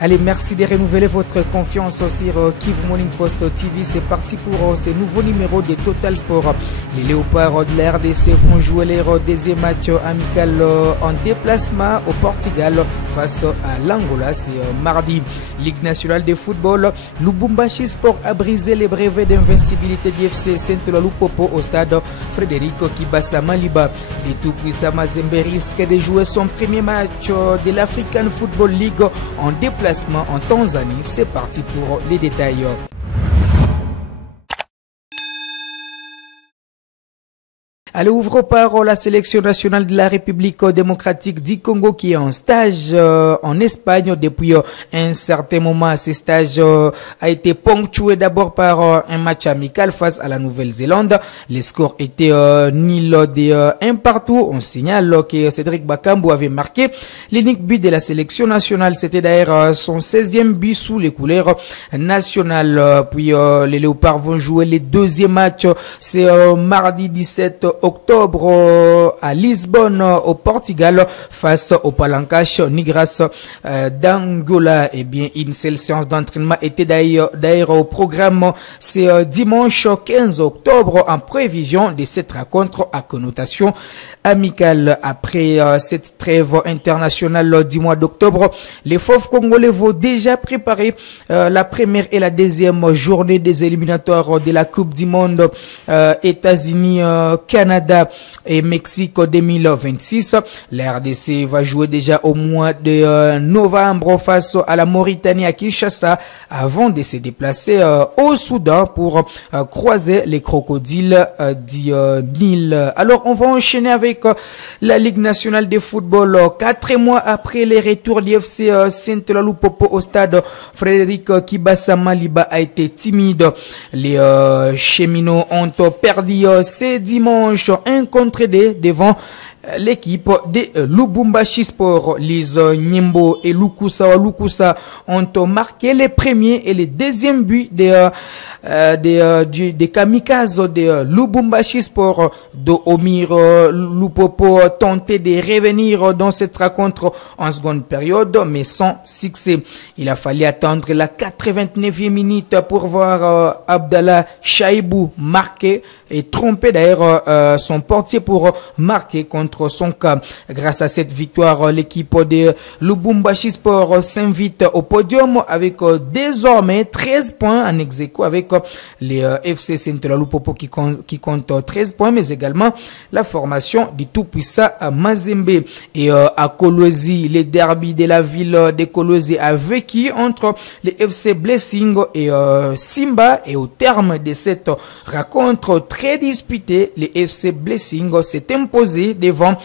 Allez, merci de renouveler votre confiance sur Kivu Morning Post TV. C'est parti pour ce nouveau numéro de Total Sport. Les Léopards de la RDC vont jouer leur deuxième match amical en déplacement au Portugal face à l'Angola. C'est mardi. Ligue nationale de football, Lubumbashi Sport a brisé les brevets d'invincibilité du FC Saint-Lupopo au stade Frederico Kibasa Maliba. Les tout-puissants Mazembe risquent de jouer son premier match de l'African Football League en déplacement en Tanzanie. C'est parti pour les détails. Allez, ouvre par la sélection nationale de la République démocratique du Congo qui est en stage en Espagne depuis un certain moment. Ce stage a été ponctué d'abord par un match amical face à la Nouvelle-Zélande. Les scores étaient nul de 1 partout. On signale que Cédric Bakambu avait marqué l'unique but de la sélection nationale. C'était d'ailleurs son 16e but sous les couleurs nationales. Puis les Léopards vont jouer les deuxième match. C'est mardi 17 octobre à Lisbonne au Portugal face au Palancash Nigras d'Angola. Eh bien, une seule séance d'entraînement était d'ailleurs au programme. C'est dimanche 15 octobre en prévision de cette rencontre à connotation amicale. Après cette trêve internationale du mois d'octobre, les Fauves congolais vont déjà préparer la première et la deuxième journée des éliminatoires de la Coupe du Monde États-Unis, Canada et Mexique 2026. La RDC va jouer déjà au mois de novembre face à la Mauritanie à Kinshasa avant de se déplacer au Soudan pour croiser les crocodiles du Nil. Alors on va enchaîner avec la Ligue nationale de football. 4 mois après les retours du FC Saint-Lupopo au stade Frédéric Kibasa Maliba a été timide. Les cheminots ont perdu ce dimanche 1-2 devant l'équipe de Lubumbashi Sport. Les Nyembo et Lukusa ont marqué les premiers et les deuxièmes buts des kamikazes de Lubumbashi Sport. Omir Lupopo tentait de revenir dans cette rencontre en seconde période, mais sans succès. Il a fallu attendre la 89e minute pour voir Abdallah Chaibou marquer et tromper d'ailleurs son portier pour marquer contre son cas. Grâce à cette victoire, l'équipe de Lubumbashi Sport s'invite au podium avec désormais 13 points en ex-aequo avec les FC Saint-Lupopo qui compte 13 points, mais également la formation du tout-puissant Mazembe. Et à Kolwezi, les derbys de la ville de Kolwezi a vécu entre les FC Blessing et Simba, et au terme de cette rencontre très disputée, les FC Blessing s'est imposé devant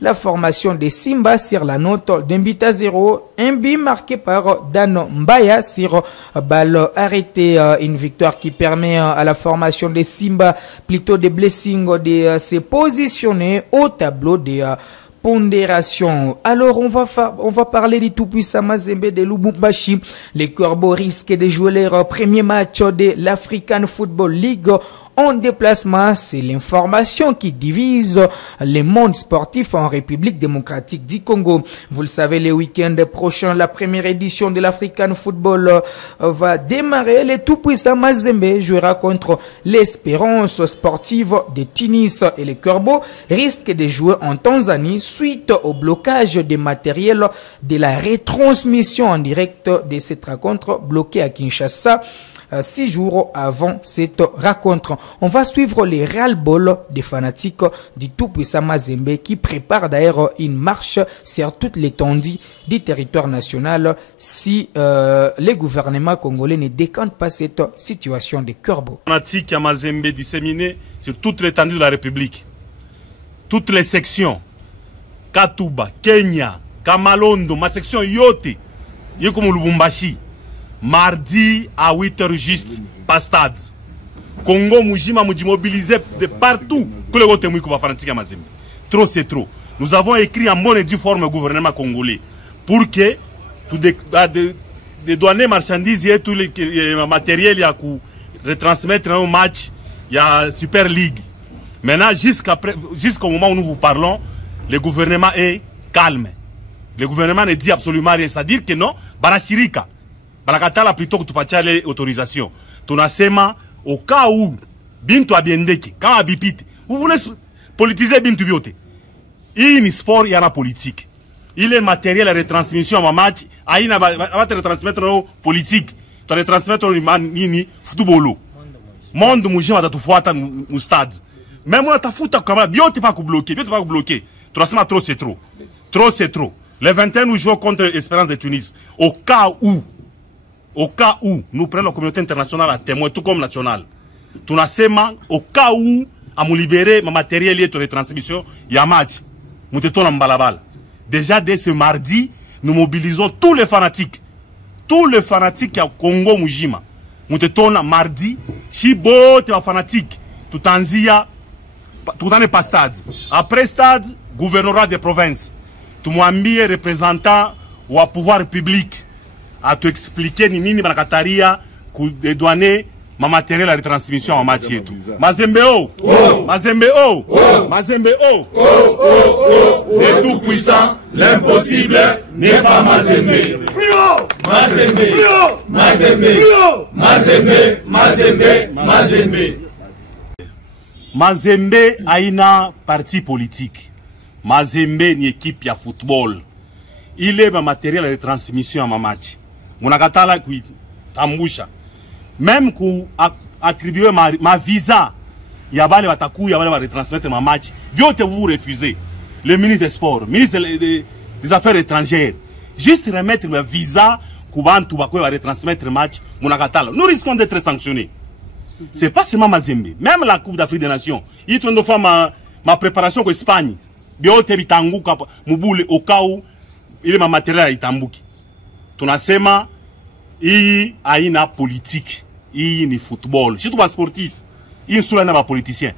la formation de Simba sur la note d'1-0. Un but marqué par Dan Mbaya sur balle arrêtée. Une victoire qui permet à la formation de Simba, plutôt de Blessing, de se positionner au tableau des pondération. Alors on va parler du tout-puissant Mazembe de Lubumbashi. Les Corbeaux risquent de jouer leur premier match de l'African Football League en déplacement. C'est l'information qui divise le monde sportif en République démocratique du Congo. Vous le savez, le week-end prochain, la première édition de l'African Football va démarrer. Le tout-puissant Mazembe jouera contre l'Espérance sportive de Tunis, et les Corbeaux risquent de jouer en Tanzanie suite au blocage des matériels de la retransmission en direct de cette rencontre bloquée à Kinshasa 6 jours avant cette rencontre. On va suivre les ras-le-bol des fanatiques du tout-puissant Mazembe qui prépare d'ailleurs une marche sur toute l'étendue du territoire national si le gouvernement congolais ne décante pas cette situation des Corbeaux. Fanatiques à Mazembe disséminés sur toute l'étendue de la République. Toutes les sections. Katuba, Kenya, Kamalondo, ma section Yote, Yekomo Lubumbashi. Mardi à 8h juste, pas stade. Congo Mujima mobilisé de partout. Que le vote fanatique à Mazembe. Trop c'est trop. Nous avons écrit en bonne et due forme au gouvernement congolais pour que tout des douaniers marchandises et tout les matériel pour retransmettre un match, il y a Super League. Maintenant, jusqu'au moment où nous vous parlons, le gouvernement est calme. Le gouvernement ne dit absolument rien. C'est-à-dire que non, banashirika banakatala plutôt kutupatia ile autorisation. Tunasema au cas où bintu abiendeki kama bipite, vous voulez politiser bintu biote. Hii ni sport yana politique. Ile matériel ya retransmission ma match aina va retransmettre politique. Tu retransmettre nini footballo. Monde mujima atatufuata mu stade. Même on atafuta kama biote pas bloquer, biote pas bloquer. Tunasema trop c'est trop. Trop c'est trop. Le 21 nous jouons contre l'Espérance de Tunis. Au cas où nous prenons la communauté internationale à témoin, tout comme nationale. Tunasema au cas où à nous libérer ma matériel et de retransmission, il y a match. Nous te tournons balabal. Déjà dès ce mardi, nous mobilisons tous les fanatiques. Tous les fanatiques qui ont Congo Mujima. Nous te tournons mardi. Si beau tu es fanatique, tout en zia, tout en est pas stade. Après stade, gouvernorat des provinces. Tu m'as mis représentant ou à pouvoir public à te expliquer ni nini banakataria ku dédouaner ma matériel à retransmission en match et tout. Mazembe oh, Mazembe oh, Mazembe oh, le tout puissant, l'impossible n'est pas Mazembe. Mazembe, Mazembe, Mazembe, Mazembe, Mazembe. Mazembe aina parti politique. Mazembe ni équipe ya football. Il est ma matériel de transmission à ma match. Munakatala kui tambusha. Même ku attribuer ma visa, yabale bataku yabale va retransmettre ma match. Biote vous refusez. Le ministre des Sports, ministre des Affaires étrangères, juste remettre ma visa kubantu bakwe va retransmettre match. Munakatala. Nous risquons d'être sanctionnés. C'est pas seulement Mazembe. Même la Coupe d'Afrique des Nations. Il tourne de fois ma préparation en Espagne. Biote bitanguka mubule au cas où il est ma matériel itambuki. Tunasema hii aina politique, hii ni football. Surtout ba sportif. Hii sura na ba politicien.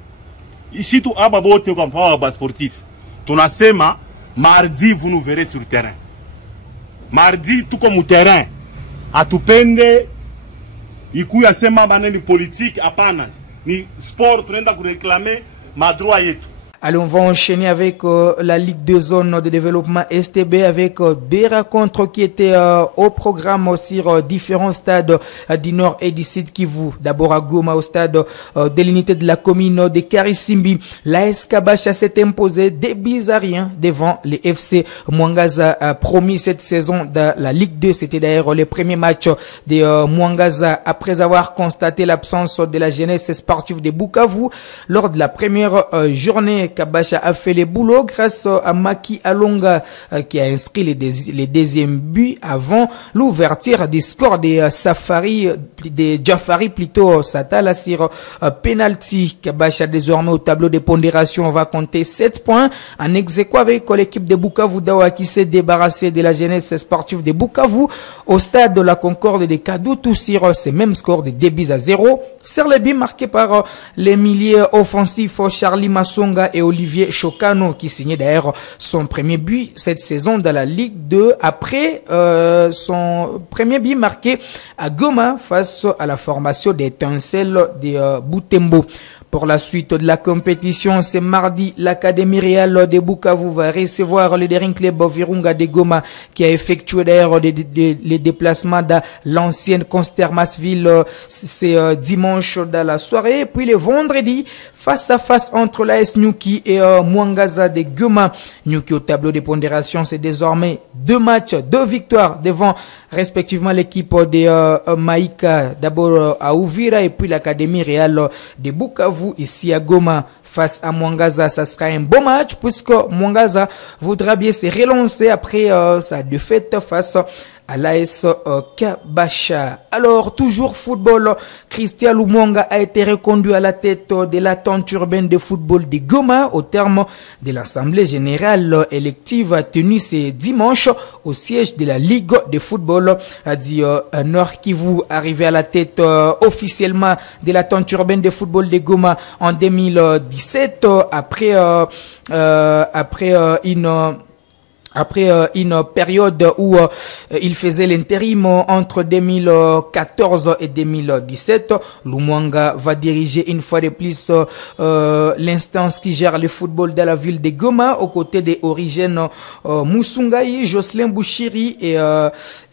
Surtout aba bote comme ba sportif. Tunasema mardi vous nous verrez sur le terrain. Mardi tout comme au terrain. Atupende ikuya sema banani politique hapana. Ni sport tunaenda kureklamer ma droit yetu. Allez, on va enchaîner avec la Ligue de zone de développement STB avec des rencontres qui étaient au programme sur différents stades du nord et du sud Kivu. D'abord à Goma au stade de l'unité de la commune de Karisimbi. L'AS Kabasha s'est imposé des buts à rien devant les FC Mwangaza promis cette saison de la Ligue 2. C'était d'ailleurs le premier match de Mwangaza après avoir constaté l'absence de la jeunesse sportive de Bukavu lors de la première journée. Kabasha a fait le boulot grâce à Maki Alonga qui a inscrit les deuxièmes buts avant l'ouverture du score des Jafari plutôt Satala sur penalty. Kabasha désormais au tableau de pondération va compter 7 points en ex-aequo avec l'équipe de Bukavu Dawa qui s'est débarrassée de la jeunesse sportive de Bukavu au stade de la Concorde de Kadutu sur ces mêmes scores de 2-0. Sur les buts marqués par les milieux offensifs Charlie Masonga et Olivier Chokano qui signait d'ailleurs son premier but cette saison dans la Ligue 2 après son premier but marqué à Goma face à la formation des Étincelles de Butembo. Pour la suite de la compétition, c'est mardi, l'Académie Real de Bukavu va recevoir le Daring Club Virunga de Goma qui a effectué d'ailleurs les déplacements dans l'ancienne Constermasville. C'est dimanche dans la soirée. Et puis le vendredi, face à face entre l'AS Nyuki et Mwangaza de Goma. Nyuki au tableau de pondération, c'est désormais 2 matchs, 2 victoires devant respectivement l'équipe de Maïka, d'abord à Uvira et puis l'Académie Real de Bukavu ici à Goma. Face à Mwangaza, ça sera un bon match puisque Mwangaza voudra bien se relancer après sa défaite face à l'AS Kabasha. Alors, toujours football, Christian Lumonga a été reconduit à la tête de la tente urbaine de football de Goma au terme de l'Assemblée générale élective tenue ce dimanche au siège de la Ligue de football du Nord Kivu, arrivé à la tête officiellement de la tente urbaine de football de Goma en 2017 après une Après une période où il faisait l'intérim entre 2014 et 2017, Lumwanga va diriger une fois de plus l'instance qui gère le football de la ville de Goma aux côtés des origines Musungai, Jocelyn Bouchiri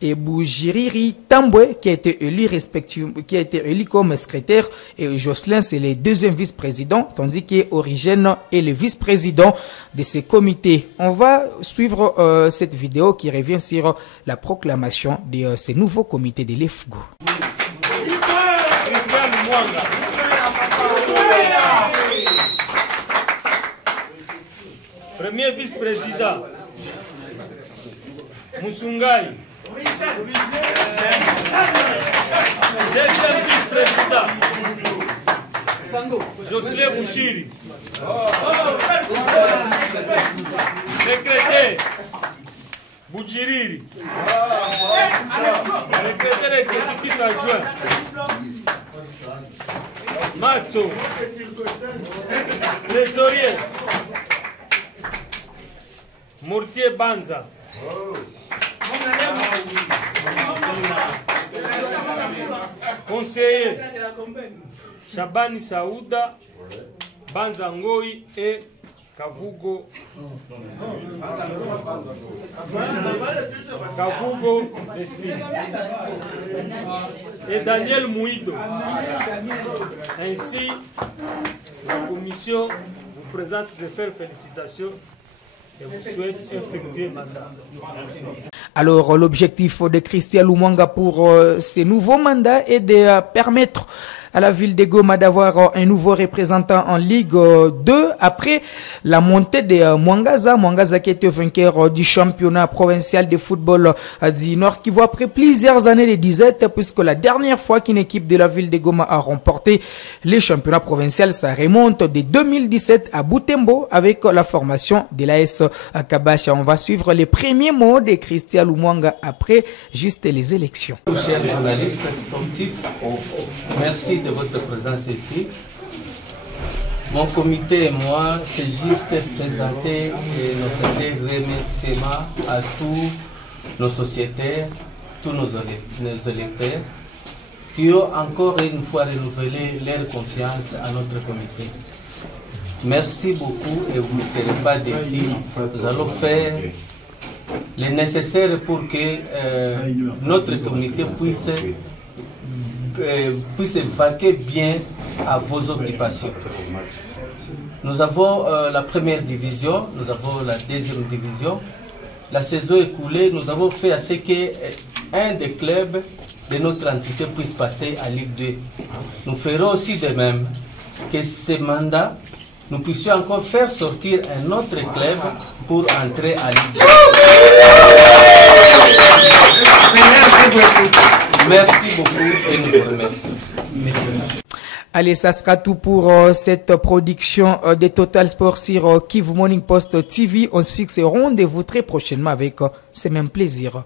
et Boujiriri Tambwe qui a été élu comme secrétaire, et Jocelyn c'est le deuxième vice-président, tandis que Origine est le vice-président de ces comités. On va suivre cette vidéo qui revient sur la proclamation de ces nouveaux comités de l'EFGO. Premier vice-président, Musungai. Deuxième vice-président, Jocelyn Bouchiri. Secrétaire, Boujiriri. Secrétaire exécutif adjoint, Matzo. Trésorier, Mortier Banza. Conseiller, Shabani Saouda, Banza Ngoi et Kavugo Esprit et Daniel Mouido. Ainsi, la commission vous présente ses félicitations et vous souhaite un fructueux mandat. Alors, l'objectif de Christian Lumwanga pour ces nouveaux mandats est de permettre à la ville de Goma d'avoir un nouveau représentant en Ligue 2 après la montée de Mwangaza. Mwangaza qui était vainqueur du championnat provincial de football du Nord Kivu après plusieurs années de disette, puisque la dernière fois qu'une équipe de la ville de Goma a remporté les championnats provinciaux, ça remonte de 2017 à Butembo avec la formation de l'AS Kabasha. On va suivre les premiers mots de Christian Lumwanga après juste les élections. Chers journalistes sportifs, merci de votre présence ici. Mon comité et moi, c'est juste présenter nos remerciements à tous nos sociétaires, tous nos électeurs, qui ont encore une fois renouvelé leur confiance à notre comité. Merci beaucoup et vous ne serez pas déçus. Nous allons faire le nécessaire pour que notre comité puisse vaquer bien à vos occupations. Nous avons la première division, nous avons la deuxième division. La saison écoulée, nous avons fait à ce qu'un des clubs de notre entité puisse passer à Ligue 2. Nous ferons aussi de même que ce mandat, nous puissions encore faire sortir un autre club pour entrer à Ligue 2. Merci beaucoup et nous vous remercions. Allez, ça sera tout pour cette production de Total Sport sur Kivu Morning Post TV. On se fixe rendez-vous très prochainement avec ce même plaisir.